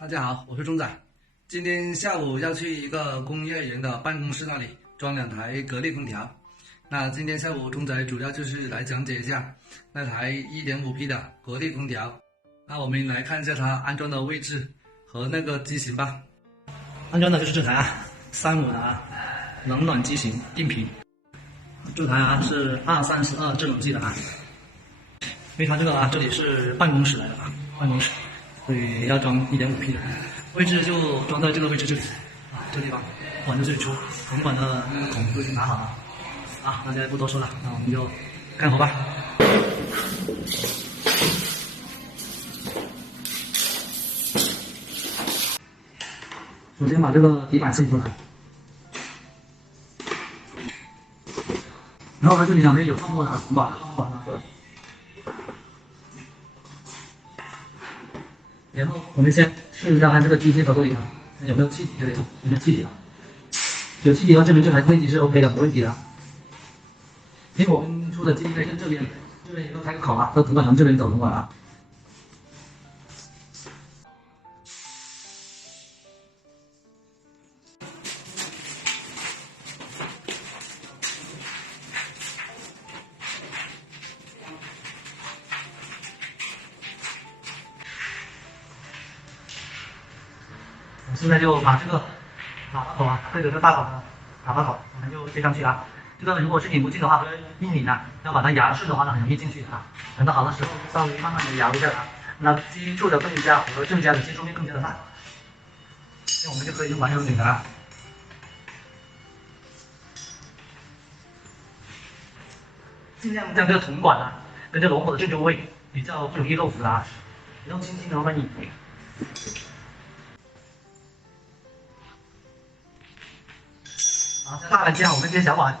大家好，我是钟仔。今天下午要去一个工业园的办公室那里装2台格力空调。那今天下午钟仔主要就是来讲解一下那台 1.5P 的格力空调。那我们来看一下它安装的位置和那个机型吧。安装的就是这台35的冷暖机型定频。这台是232制冷剂的因为它这个这里是办公室来的办公室。所以要装 1.5P 的，位置就装在这个位置这里这个地方，管就这里出，铜管的那个孔都已经拿好了大家也不多说了，那我们就干活吧。首先把这个底板伸出来，然后它这里两边有放过的铜管然后我们先试一下它这个机械合作里有没有气体之类的，有没有气体有气体的话，证明这台飞机是 OK 的，没问题的。因为我们出的机应该是这边也都开个口这铜管从这边走铜管现在就把这个喇叭口对着这大口的喇叭口，我们就接上去这个如果是拧不进的话，和硬拧要把它压顺的话呢，很容易进去等到好的时候，稍微慢慢的摇一下那机触的更加和正佳的接触面更加的大，那我们就可以用完成拧的尽量将这个铜管跟这龙头的正中位比较不容易漏浮然后轻轻的慢慢拧。这大板件我们接小管，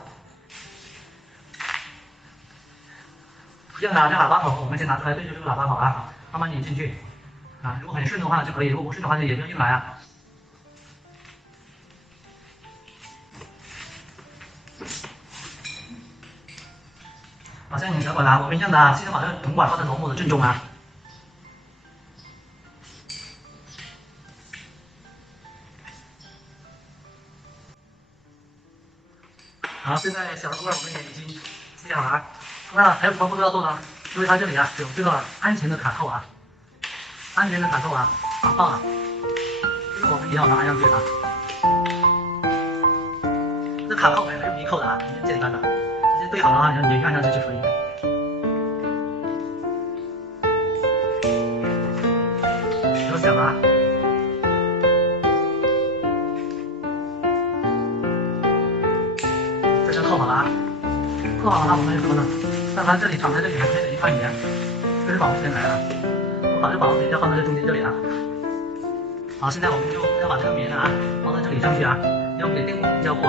一样的这喇叭口，我们先拿出来对着这个喇叭口慢慢拧进去如果很顺的话就可以，如果不顺的话就也就硬来现在拧小管我们一样的先把这个铜管放在龙头的正中好，现在小的锅我们也已经接好了那还有什么步骤要做呢？因为它这里有这个安全的卡扣安全的卡扣绑放这个我们也要把它按上去这卡扣没有离扣的很简单的，直接对好了你按上去就可以。不要响扣好了扣好了我们就什么呢？让它这里躺在这里还配了一块棉，这是保护棉来我把这保护棉要放在这中间这里好，现在我们就要把这个棉放在这里上去要给电工胶布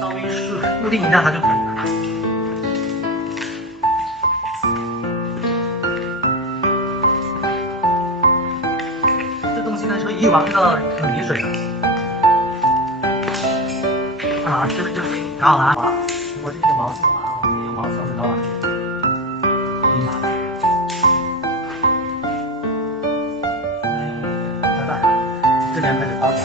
稍微是固定一下它就可以了。一往这个冷凝水这边就已经调好了如果这边有毛刺的话，我们有毛刺知道这边开始包起来。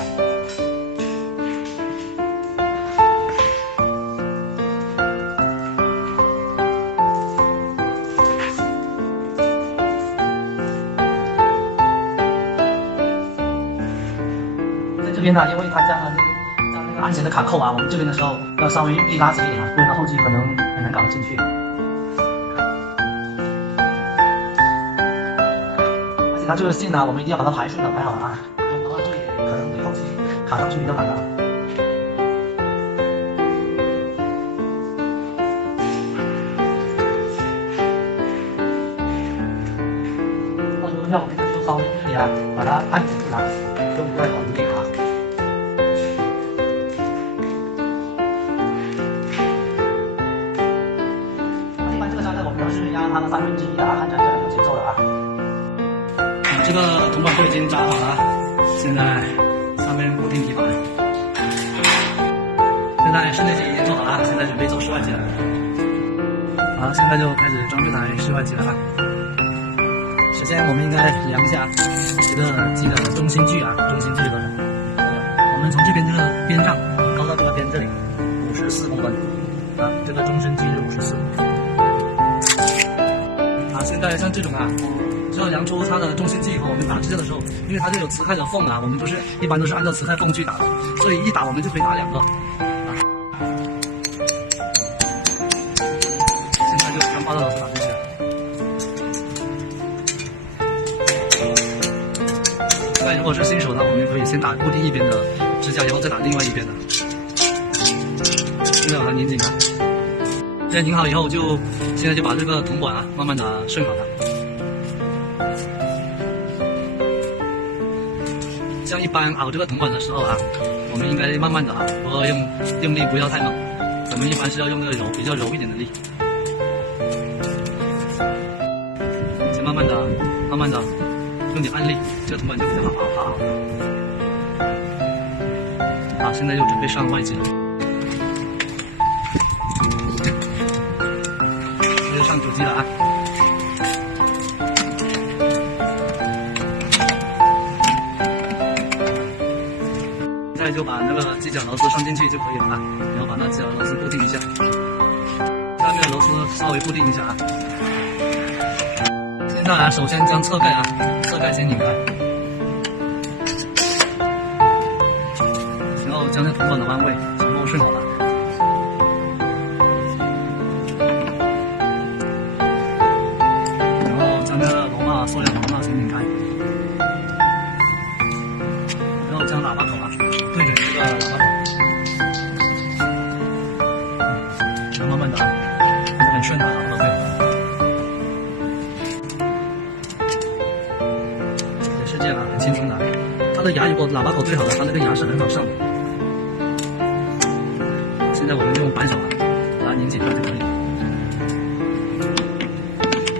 这边因为它将那个安全的卡扣我们这边的时候要稍微用力拉紧一点不然它后期可能很难搞得进去。而且它这个线我们一定要把它排顺的排好不然的话这里可能对后期卡上去比较难到时候要我们就稍微用力把它按紧就不会很容易它的1/3按照这个节奏的这个铜管都已经扎好了现在上面固定底板在室内机已经做好了，现在准备做室外机了。好，现在就开始装这台室外机了啊。首先我们应该量一下这个机的中心距啊，中心距多少？我们从这边这个边上高到这个边这里54公分啊，这个中心距是54。啊，现在像这种啊，只要量出它的中心距以后，我们打支架的时候，因为它这有磁块的缝啊，我们一般都是按照磁块缝去打的，所以一打我们就可以打2个。现在就刚把螺丝打进去了。那如果是新手呢，我们可以先打固定一边的支架，然后再打另外一边的，现在把它拧紧了。现在拧好以后现在就把这个铜管啊，慢慢的顺好它。像一般熬这个铜管的时候啊，我们应该慢慢的啊，不要用力不要太猛，我们一般是要用那个比较柔一点的力。先慢慢的用点按力，这个铜管就比较好熬。好，现在就准备上外机了，这就上主机了啊。现在就把那个机脚螺丝上进去就可以了啊，然后把那机脚螺丝固定一下，下面的螺丝稍微固定一下啊。现在啊，首先将侧盖先拧开，然后将这铜管的弯位全部顺好了，然后将那个塑料螺帽先拧开，然后将喇叭口啊对准这个喇叭口，然后慢慢的啊，很顺的啊，都对了。也是这样啊，很轻松的。它的牙如果喇叭口对好了，它那个牙是很好上的。现在我们用扳手啊，把它拧紧它就可以了。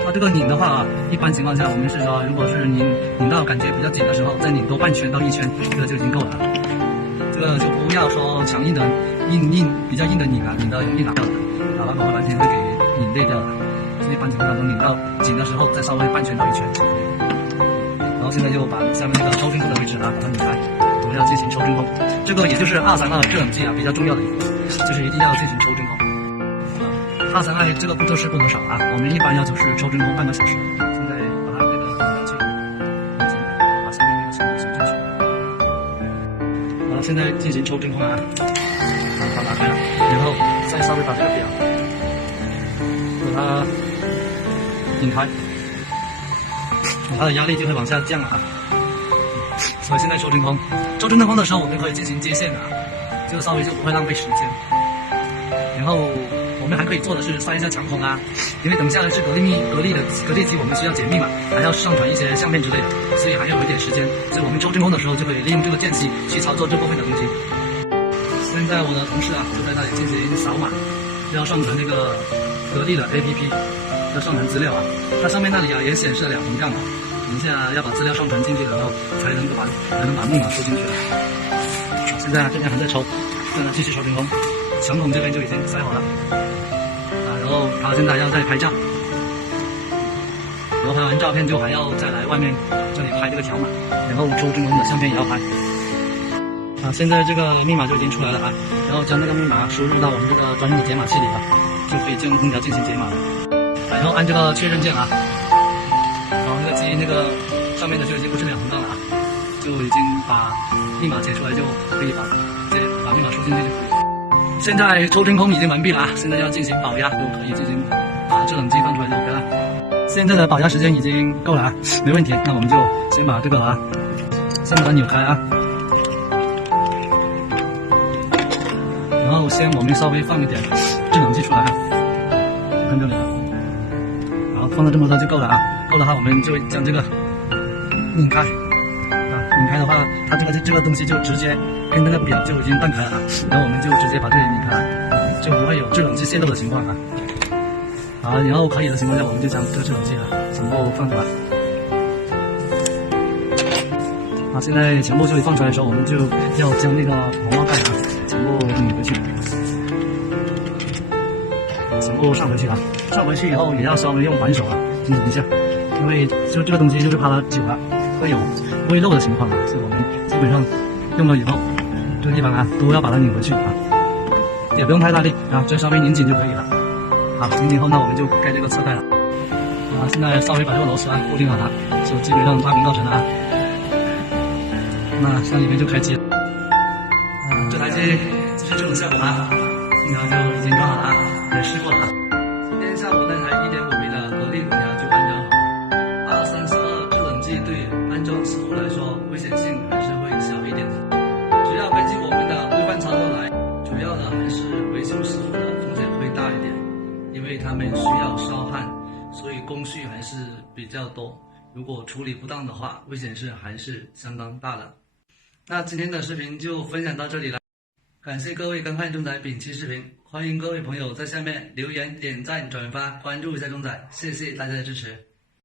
它这个拧的话啊，一般情况下我们是说，如果是拧到感觉比较紧的时候，再拧多半圈到1圈，这个就已经够了。这个就不要说强硬的比较硬的拧啊，拧到容易拿掉的，喇叭口完全会给拧裂掉的。一般情况下都拧到紧的时候，再稍微半圈到1圈就可以了。然后现在就把下面那个抽真空的位置啊，把它拧开，我们要进行抽真空。这个也就是232制冷剂啊，比较重要的一个，就是一定要进行抽真空。232这个步骤是不能少啊，我们一般要求是抽真空半个小时。现在把它那个氧气拧紧，把下面那个球吸进去。好了，现在进行抽真空啊，把它拿开了，然后再稍微把这个表把它拧开。它的压力就会往下降了啊，所以现在抽真空的时候，我们可以进行接线的啊，就稍微就不会浪费时间。然后我们还可以做的是塞一下强风啊，因为等下是格力机，我们需要解密码，还要上传一些相片之类的，所以还要有一点时间。所以我们抽真空的时候就可以利用这个间隙去操作这部分的东西。现在我的同事啊就在那里进行扫码，要上传这个格力的 APP， 要上传资料啊，它上面那里啊也显示了2横杠啊。等一下要把资料上传进去，然后才能把密码输进去了。现在这边还在抽，现在继续抽真空，强孔这边就已经塞好了啊。然后他现在要再拍照，然后拍完照片就还要再来外面这里拍这个条码，然后抽真空的相片也要拍啊。现在这个密码就已经出来了啊，然后将那个密码输入到我们这个专用的解码器里了，就可以进入空调进行解码了。然后按这个确认键啊。然后那个机那个上面的就已经不是2横杠了啊，就已经把密码解出来，就可以把密码输进去就可以了。现在抽真空已经完毕了啊，现在要进行保压，就可以进行把制冷剂放出来就 OK 了。现在的保压时间已经够了啊，没问题。那我们就先把这个啊，先把它扭开啊，然后我们稍微放一点制冷剂出来啊，看这里啊，好，放到这么多就够了啊。够的话，我们就将这个拧开啊，拧开的话，它这个东西就直接跟那个表就已经断开了啊，然后我们就直接把这里拧开，就不会有制冷剂泄漏的情况啊。好，然后可以的情况下，我们就将这个制冷剂啊全部放出来。好，现在全部就放出来的时候，我们就要将那个防帽盖啊全部拧回去。部上回去啊。上回去以后也要稍微用扳手啊紧紧一下，因为就这个东西就是怕它久了会有微漏的情况啊，所以我们基本上用了以后，这个地方啊都要把它拧回去啊，也不用太大力啊，就稍微拧紧就可以了。好，拧紧后那我们就盖这个侧盖了啊。现在稍微把这个螺丝啊固定好它，就基本上拉平到成了啊。那上里面就开机了。这台机就是这种效果啊，空调就已经装好了，也试过了。今天下午那台1.5米的格力空调就安装好了。R32制冷剂对安装师傅来说危险性还是会小一点，只要根据我们的规范操作来，主要的还是维修师傅的风险会大一点，因为他们需要烧焊，所以工序还是比较多。如果处理不当的话，危险性还是相当大的。那今天的视频就分享到这里了，感谢各位观看钟仔本期视频，欢迎各位朋友在下面留言、点赞、转发、关注一下钟仔，谢谢大家的支持。